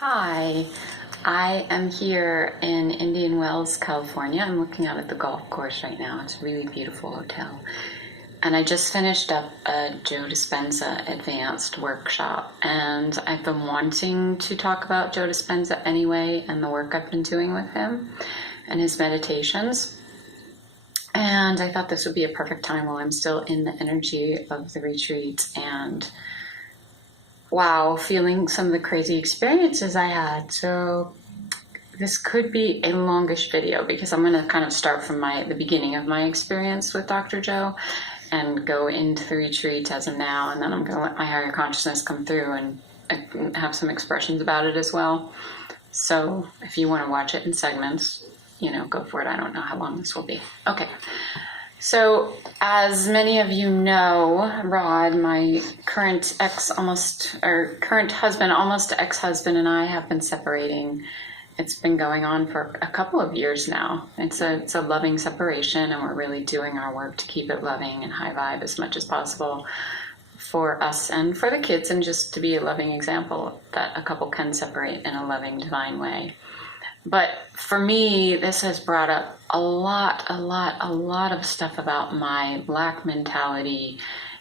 Hi, I am here in Indian Wells, California. I'm looking out at the golf course right now. It's a really beautiful hotel. And I just finished up a Joe Dispenza advanced workshop. And I've been wanting to talk about Joe Dispenza anyway and the work I've been doing with him and his meditations. And I thought this would be a perfect time while I'm still in the energy of the retreat and wow, feeling some of the crazy experiences I had. So this could be a longish video because I'm going to kind of start from the beginning of my experience with Dr. Joe and go into the retreat as of now, and then I'm going to let my higher consciousness come through and have some expressions about it as well. So if you want to watch it in segments, go for it. I don't know how long this will be. Okay. So, as many of you know, Rod, my current husband, almost ex-husband, and I have been separating. It's been going on for a couple of years now. It's a loving separation, and we're really doing our work to keep it loving and high vibe as much as possible for us and for the kids, and just to be a loving example that a couple can separate in a loving, divine way. But for me, this has brought up a lot of stuff about my Black mentality,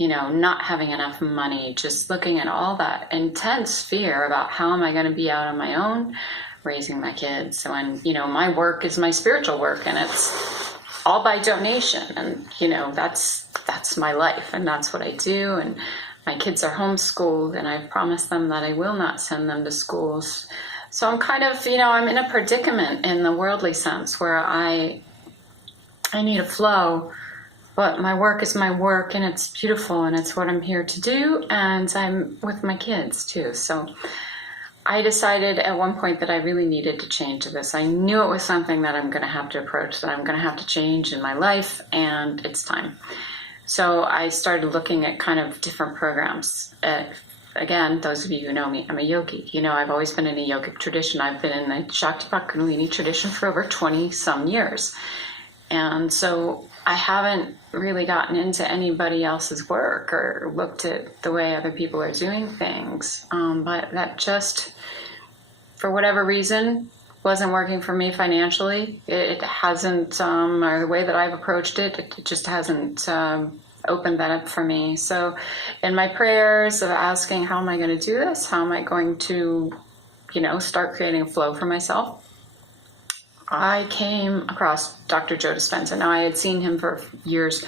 not having enough money, just looking at all that intense fear about how am I going to be out on my own, raising my kids. When, my work is my spiritual work and it's all by donation. And, that's my life and that's what I do. And my kids are homeschooled and I've promised them that I will not send them to schools. So I'm kind of, I'm in a predicament in the worldly sense where I need a flow, but my work is my work and it's beautiful and it's what I'm here to do, and I'm with my kids too. So I decided at one point that I really needed to change this. I knew it was something that I'm going to have to approach, that I'm going to have to change in my life, and it's time. So I started looking at kind of different programs. Again, those of you who know me, I'm a yogi. I've always been in a yogic tradition. I've been in the Shaktipat Kundalini tradition for over 20 some years. And so I haven't really gotten into anybody else's work or looked at the way other people are doing things. But that just, for whatever reason, wasn't working for me financially. It hasn't, or the way that I've approached it, it just hasn't opened that up for me. So in my prayers of asking, how am I going to do this? How am I going to, start creating a flow for myself? I came across Dr. Joe Dispenza. Now, I had seen him for years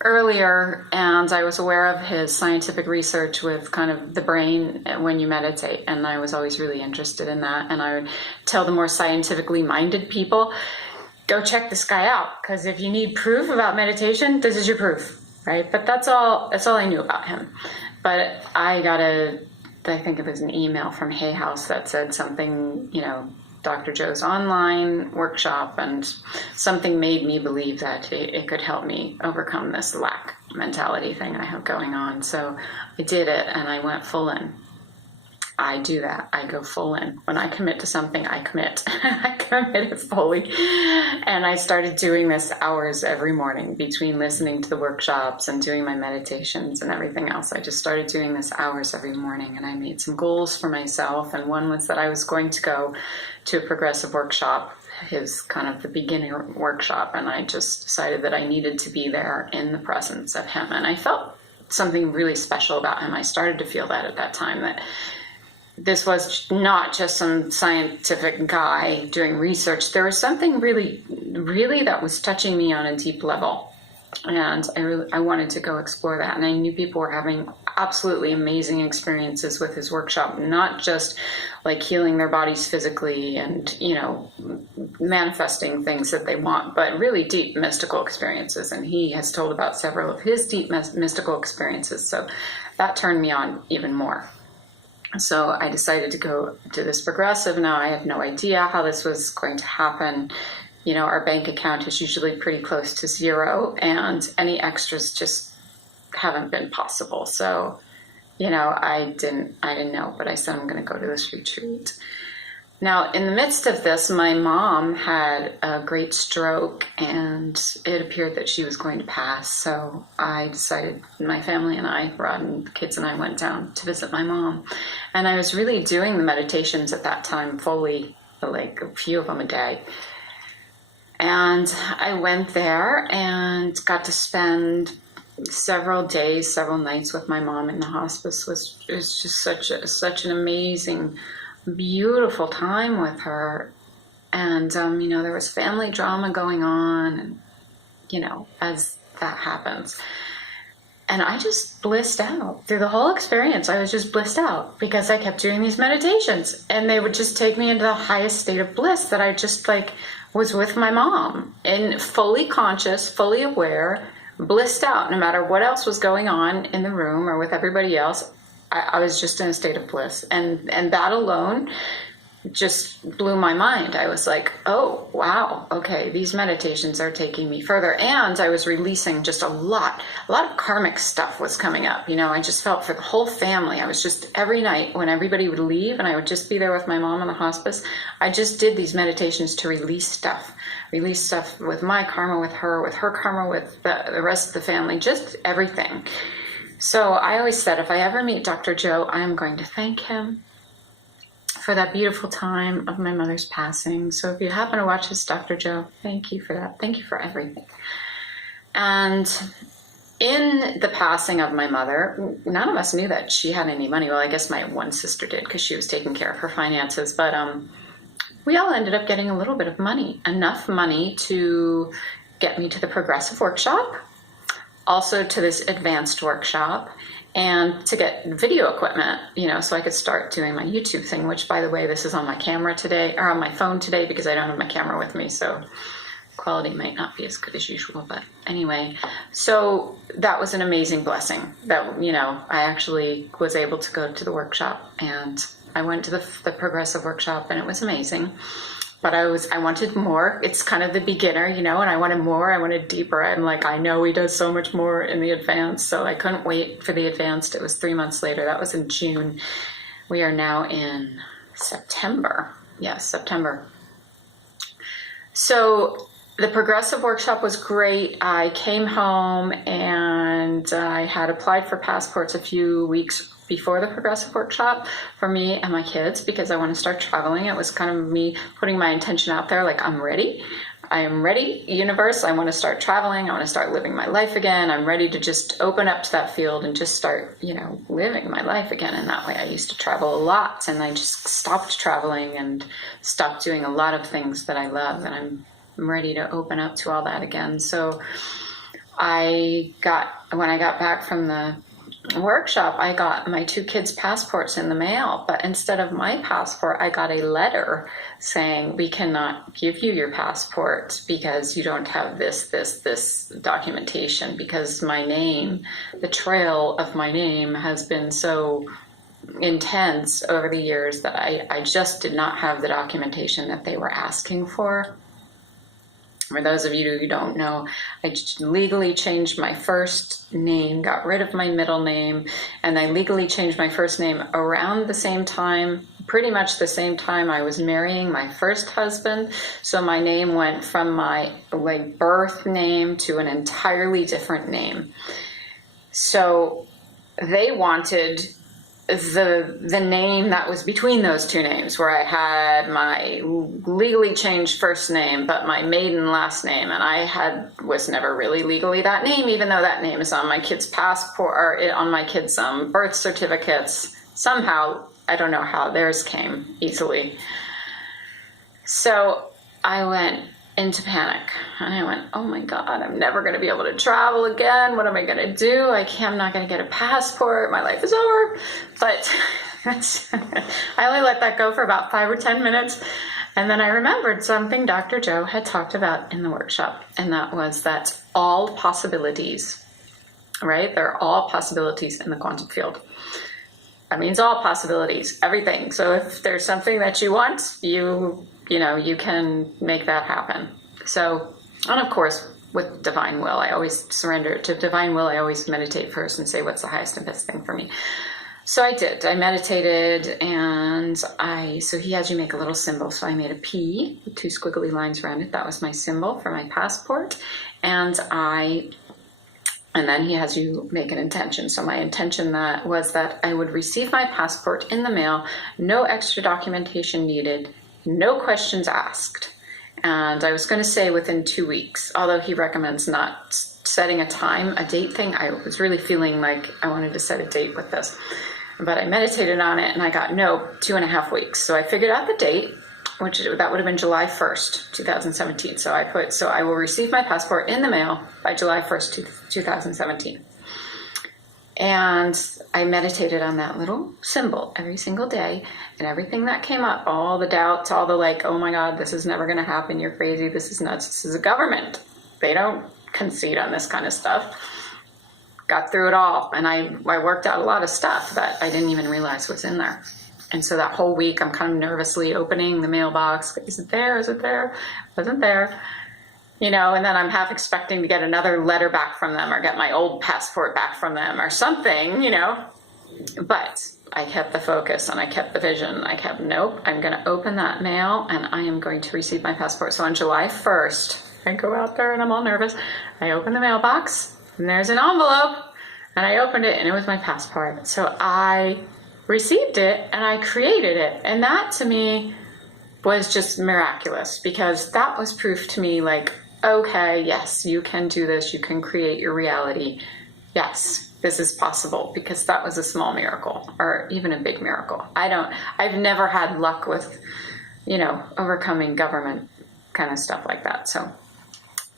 earlier, and I was aware of his scientific research with kind of the brain when you meditate, and I was always really interested in that. And I would tell the more scientifically minded people, go check this guy out, because if you need proof about meditation, this is your proof. Right? But that's all I knew about him. But I think it was an email from Hay House that said something, Dr. Joe's online workshop, and something made me believe that it could help me overcome this lack mentality thing I have going on. So I did it and I went full in. I do that. I go full in. When I commit to something, I commit. I commit it fully. And I started doing this hours every morning between listening to the workshops and doing my meditations and everything else. I just started doing this hours every morning, and I made some goals for myself. And one was that I was going to go to a progressive workshop, his kind of the beginner workshop. And I just decided that I needed to be there in the presence of him. And I felt something really special about him. I started to feel that at that time, that this was not just some scientific guy doing research. There was something really, really that was touching me on a deep level. And I wanted to go explore that. And I knew people were having absolutely amazing experiences with his workshop, not just like healing their bodies physically and, manifesting things that they want, but really deep mystical experiences. And he has told about several of his deep mystical experiences. So that turned me on even more. So I decided to go to this progressive. Now, I had no idea how this was going to happen. Our bank account is usually pretty close to zero, and any extras just haven't been possible. So, I didn't know, but I said I'm going to go to this retreat. Now, in the midst of this, my mom had a great stroke, and it appeared that she was going to pass. So I decided, my family and I, Rod and the kids and I, went down to visit my mom. And I was really doing the meditations at that time fully, like a few of them a day. And I went there and got to spend several days, several nights with my mom in the hospice. It was just such an amazing, beautiful time with her. And there was family drama going on, and as that happens, and I just blissed out through the whole experience. I was just blissed out because I kept doing these meditations, and they would just take me into the highest state of bliss that I just was with my mom, and fully conscious, fully aware, blissed out. No matter what else was going on in the room or with everybody else, I was just in a state of bliss. And that alone just blew my mind. I was like, oh, wow, okay, these meditations are taking me further. And I was releasing just a lot of karmic stuff was coming up. I just felt for the whole family. I was just, every night when everybody would leave and I would just be there with my mom in the hospice, I just did these meditations to release stuff with my karma, with her karma, with the rest of the family, just everything. So I always said, if I ever meet Dr. Joe, I am going to thank him for that beautiful time of my mother's passing. So if you happen to watch this, Dr. Joe, thank you for that. Thank you for everything. And in the passing of my mother, none of us knew that she had any money. Well, I guess my one sister did because she was taking care of her finances. But we all ended up getting a little bit of money, enough money to get me to the progressive workshop, also to this advanced workshop, and to get video equipment, so I could start doing my YouTube thing, which, by the way, this is on my camera today, or on my phone today, because I don't have my camera with me, so quality might not be as good as usual. But anyway, so that was an amazing blessing that, I actually was able to go to the workshop, and I went to the progressive workshop, and it was amazing. But I wanted more. It's kind of the beginner, and I wanted more. I wanted deeper. I'm like, I know he does so much more in the advanced, so I couldn't wait for the advanced. It was 3 months later. That was in June. We are now in September. Yes, September. So the progressive workshop was great. I came home and I had applied for passports a few weeks before the progressive workshop for me and my kids, because I want to start traveling. It was kind of me putting my intention out there, like, I'm ready. I am ready, universe. I want to start traveling. I want to start living my life again. I'm ready to just open up to that field and just start, living my life again in that way. I used to travel a lot, and I just stopped traveling and stopped doing a lot of things that I love, and I'm ready to open up to all that again. So when I got back from the workshop, I got my 2 kids' passports in the mail, but instead of my passport, I got a letter saying, we cannot give you your passport because you don't have this documentation, because my name, the trail of my name, has been so intense over the years that I just did not have the documentation that they were asking for. For those of you who don't know, I legally changed my first name, got rid of my middle name, and I legally changed my first name around the same time, pretty much the same time I was marrying my first husband. So my name went from my birth name to an entirely different name. So they wanted the name that was between those 2 names, where I had my legally changed first name, but my maiden last name, and was never really legally that name, even though that name is on my kids' passport, or on my kids' birth certificates. Somehow, I don't know how theirs came easily. So I went into panic, and I went, oh my God, I'm never going to be able to travel again. What am I going to do? I'm not going to get a passport. My life is over. But I only let that go for about 5 or 10 minutes. And then I remembered something Dr. Joe had talked about in the workshop. And that was that all possibilities, right? There are all possibilities in the quantum field. That means all possibilities, everything. So if there's something that you want, you can make that happen. So, and of course, with divine will, I always surrender to divine will. I always meditate first and say, what's the highest and best thing for me? So I did. I meditated, and so he has you make a little symbol. So I made a P with 2 squiggly lines around it. That was my symbol for my passport. And then he has you make an intention. So my intention was that I would receive my passport in the mail, no extra documentation needed, no questions asked. And I was going to say within 2 weeks, although he recommends not setting a date thing. I was really feeling like I wanted to set a date with this. But I meditated on it, and I got 2.5 weeks. So I figured out the date, that would have been July 1st, 2017. So I will receive my passport in the mail by July 1st, 2017. And I meditated on that little symbol every single day, and everything that came up, all the doubts, all the like, oh my God, this is never going to happen. You're crazy. This is nuts. This is a government. They don't concede on this kind of stuff. Got through it all, and I worked out a lot of stuff that I didn't even realize was in there. And so that whole week, I'm kind of nervously opening the mailbox. Is it there? Is it there? Wasn't there? And then I'm half expecting to get another letter back from them or get my old passport back from them or something, But I kept the focus and I kept the vision. I kept, nope, I'm going to open that mail and I am going to receive my passport. So on July 1st, I go out there and I'm all nervous. I open the mailbox. And there's an envelope, and I opened it, and it was my passport. So I received it, and I created it. And that, to me, was just miraculous, because that was proof to me, like, okay, yes, you can do this. You can create your reality. Yes, this is possible, because that was a small miracle, or even a big miracle. I've never had luck with, overcoming government kind of stuff like that. So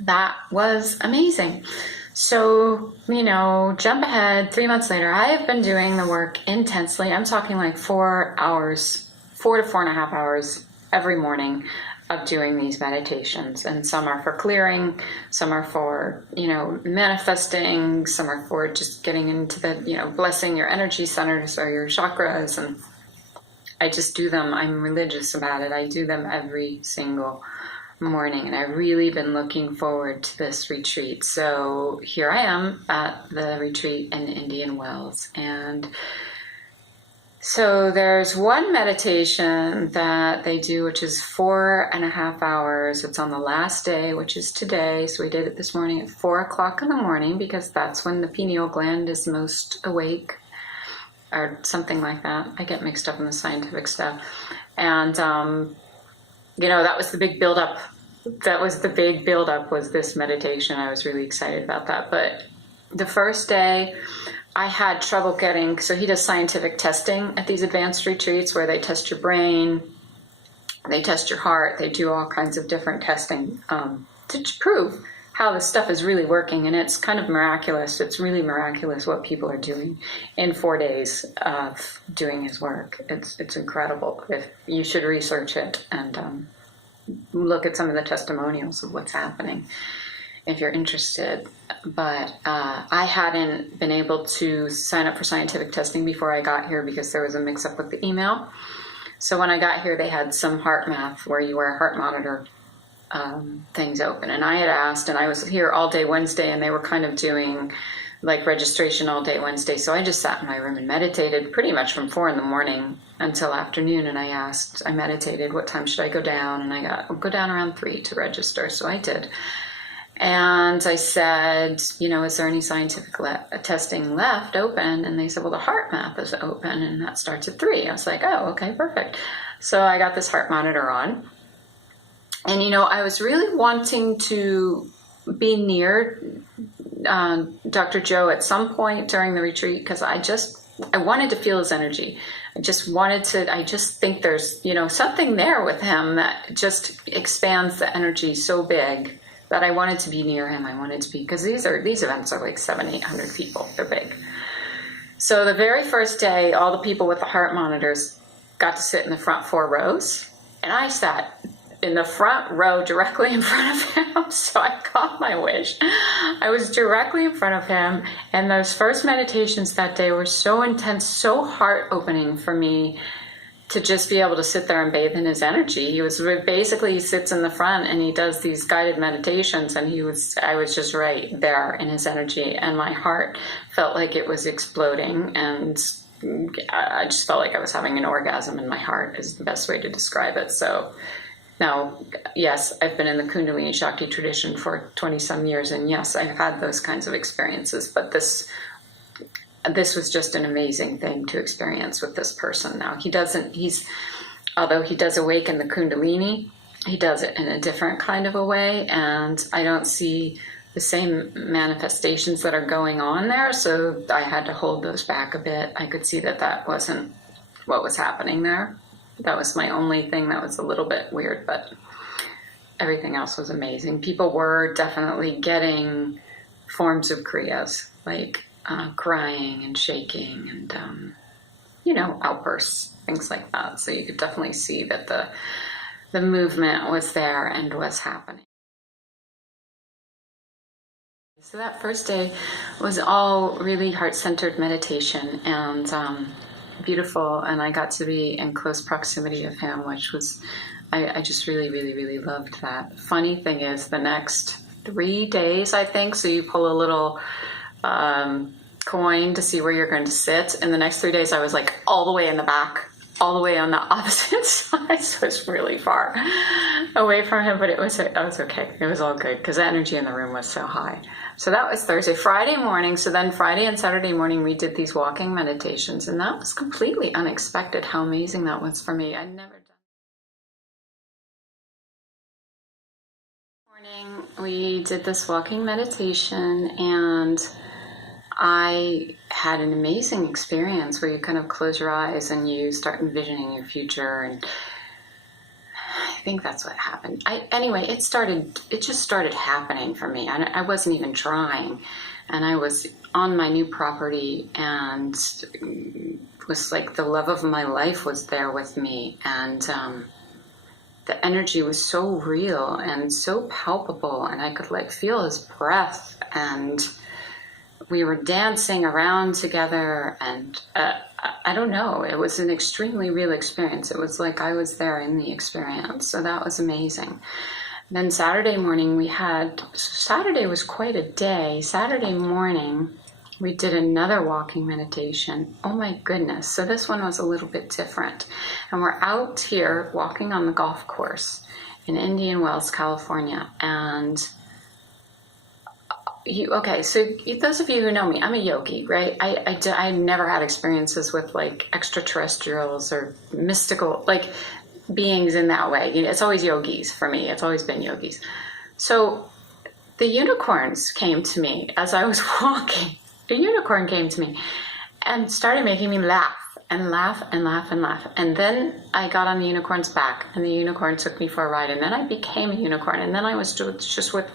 that was amazing. So, jump ahead 3 months later, I have been doing the work intensely. I'm talking like 4 hours, 4 to 4.5 hours every morning of doing these meditations. And some are for clearing, some are for, manifesting, some are for just getting into the, blessing your energy centers or your chakras. And I just do them. I'm religious about it. I do them every single morning, and I've really been looking forward to this retreat. So here I am at the retreat in Indian Wells, and so there's one meditation that they do, which is 4.5 hours. It's on the last day, which is today. So we did it this morning at 4 o'clock in the morning, because that's when the pineal gland is most awake, or something like that. I get mixed up in the scientific stuff. And that was the big buildup. Was this meditation. I was really excited about that. But the first day, I had trouble getting, so he does scientific testing at these advanced retreats where they test your brain, they test your heart, they do all kinds of different testing to prove how this stuff is really working. And it's kind of miraculous. It's really miraculous what people are doing in 4 days of doing his work. It's incredible. If you should research it and look at some of the testimonials of what's happening if you're interested. But I hadn't been able to sign up for scientific testing before I got here, because there was a mix-up with the email. So when I got here, they had some heart math where you wear a heart monitor things open. And I had asked, and I was here all day Wednesday, and they were kind of doing like registration all day Wednesday. So I just sat in my room and meditated pretty much from 4 a.m. until afternoon. And I meditated, what time should I go down? And I'll go down around 3 to register. So I did. And I said, is there any scientific testing left open? And they said, well, the heart math is open, and that starts at 3. I was like, oh, okay, perfect. So I got this heart monitor on. And, I was really wanting to be near Dr. Joe at some point during the retreat, because I wanted to feel his energy. I just think there's, something there with him that just expands the energy so big that I wanted to be near him. I wanted to be, because these events are like 700-800 people. They're big. So the very first day, all the people with the heart monitors got to sit in the front 4 rows, and I sat in the front row directly in front of him. So I got my wish. I was directly in front of him, and those first meditations that day were so intense, so heart-opening for me to just be able to sit there and bathe in his energy. He sits in the front and he does these guided meditations, and I was just right there in his energy, and my heart felt like it was exploding, and I just felt like I was having an orgasm in my heart is the best way to describe it. So now, yes, I've been in the Kundalini Shakti tradition for 20 some years, and yes, I've had those kinds of experiences, but this was just an amazing thing to experience with this person. Now although he does awaken the Kundalini, he does it in a different kind of a way, and I don't see the same manifestations that are going on there, so I had to hold those back a bit. I could see that wasn't what was happening there. That was my only thing that was a little bit weird, but everything else was amazing. People were definitely getting forms of kriyas, like crying and shaking and, outbursts, things like that. So you could definitely see that the movement was there and was happening. So that first day was all really heart-centered meditation and beautiful, and I got to be in close proximity of him, which was, I just really, really, really loved that. Funny thing is, the next 3 days, I think, so you pull a little coin to see where you're going to sit, and the next 3 days I was like all the way in the back, all the way on the opposite side, so it's really far away from him, but it was okay. It was all good because the energy in the room was so high. So that was Thursday. Friday morning, so then Friday and Saturday morning we did these walking meditations, and that was completely unexpected how amazing that was for me. I'd never done. Morning we did this walking meditation, and I had an amazing experience where you kind of close your eyes and you start envisioning your future, and I think that's what happened. It just started happening for me. I wasn't even trying, and I was on my new property, and it was like the love of my life was there with me, and the energy was so real and so palpable, and I could feel his breath, and we were dancing around together, and I don't know, it was an extremely real experience. It was like I was there in the experience, so that was amazing. Then Saturday morning Saturday was quite a day. Saturday morning we did another walking meditation. Oh my goodness, so this one was a little bit different. And we're out here walking on the golf course in Indian Wells, California, and so those of you who know me, I'm a yogi, right? I never had experiences with extraterrestrials or mystical beings in that way. It's always yogis for me. It's always been yogis. So the unicorns came to me as I was walking. A unicorn came to me and started making me laugh and laugh and laugh and laugh. And then I got on the unicorn's back, and the unicorn took me for a ride, and then I became a unicorn, and then I was just with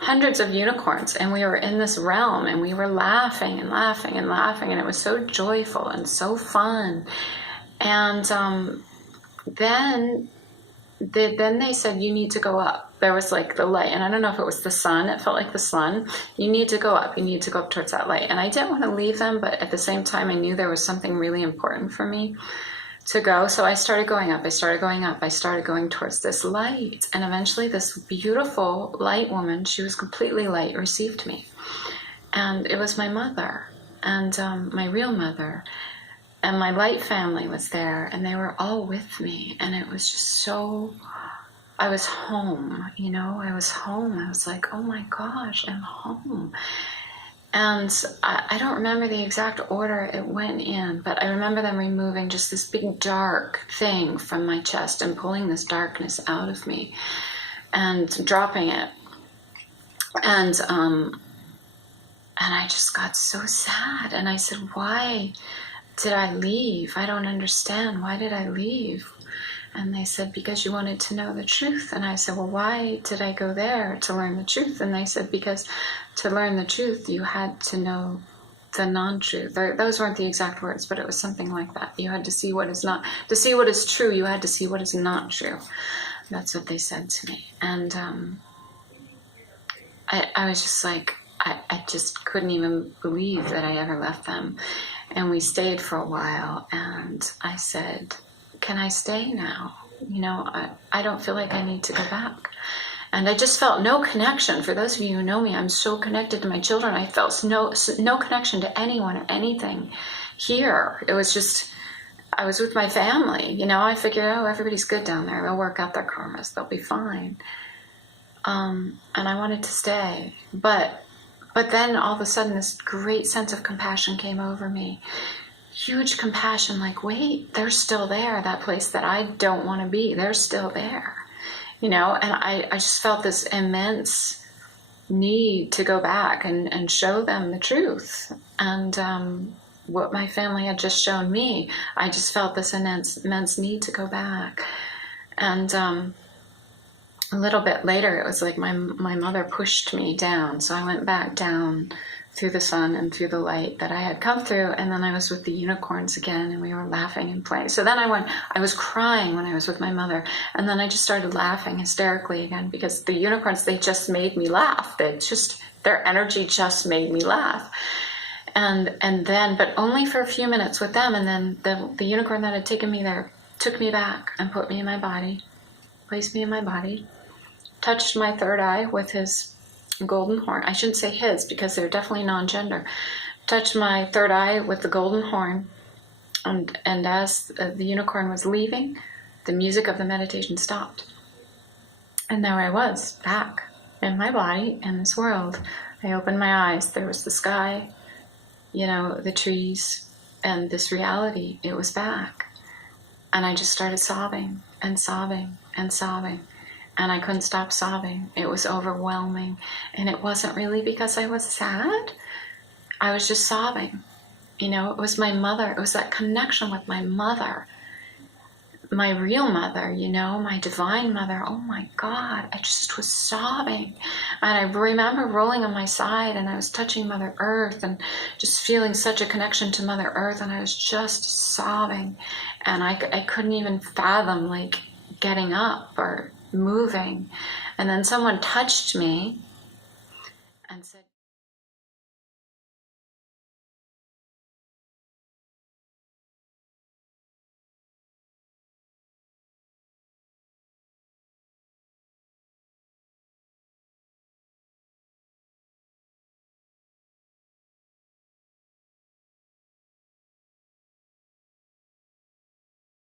hundreds of unicorns, and we were in this realm, and we were laughing and laughing and laughing, and it was so joyful and so fun. And then they said, you need to go up. There was the light, and I don't know if it was the sun. It felt like the sun. You need to go up. You need to go up towards that light. And I didn't want to leave them, but at the same time, I knew there was something really important for me to go. So I started going up. I started going up. I started going towards this light. And eventually this beautiful light woman, she was completely light, received me. And it was my mother, and my real mother. And my light family was there, and they were all with me. And it was just so, I was home, I was home. I was like, oh my gosh, I'm home. And I don't remember the exact order it went in, but I remember them removing just this big dark thing from my chest and pulling this darkness out of me and dropping it. And I just got so sad. And I said, why did I leave? I don't understand. Why did I leave? And they said, because you wanted to know the truth. And I said, well, why did I go there to learn the truth? And they said, because to learn the truth, you had to know the non-truth. Those weren't the exact words, but it was something like that. You had to see what is not, to see what is true, you had to see what is not true. That's what they said to me. And I was just like, I just couldn't even believe that I ever left them. And we stayed for a while, and I said, can I stay now? I don't feel like I need to go back. And I just felt no connection. For those of you who know me, I'm so connected to my children. I felt no connection to anyone or anything here. It was just, I was with my family. You know, I figured, oh, everybody's good down there. They'll work out their karmas. They'll be fine. And I wanted to stay. But then all of a sudden this great sense of compassion came over me. Huge compassion, like, wait, they're still there. That place that I don't want to be, they're still there. You know, and I just felt this immense need to go back and show them the truth. And what my family had just shown me, I just felt this immense need to go back. And a little bit later, it was like my mother pushed me down. So I went back down through the sun and through the light that I had come through. And then I was with the unicorns again, and we were laughing and playing. So then I was crying when I was with my mother. And then I just started laughing hysterically again, because the unicorns, they just made me laugh. Their energy just made me laugh. And then, but only for a few minutes with them. And then the unicorn that had taken me there took me back and put me in my body, placed me in my body, touched my third eye with his golden horn. I shouldn't say his, because they're definitely non-gender. Touched my third eye with the golden horn. And as the unicorn was leaving, the music of the meditation stopped. And there I was, back in my body, in this world. I opened my eyes. There was the sky, you know, the trees, and this reality. It was back. And I just started sobbing and sobbing and sobbing. And I couldn't stop sobbing. It was overwhelming. And it wasn't really because I was sad. I was just sobbing. You know, it was my mother. It was that connection with my mother. My real mother, you know, my divine mother. Oh my God, I just was sobbing. And I remember rolling on my side, and I was touching Mother Earth and just feeling such a connection to Mother Earth. And I was just sobbing. And I couldn't even fathom, like, getting up or moving. And then someone touched me and said,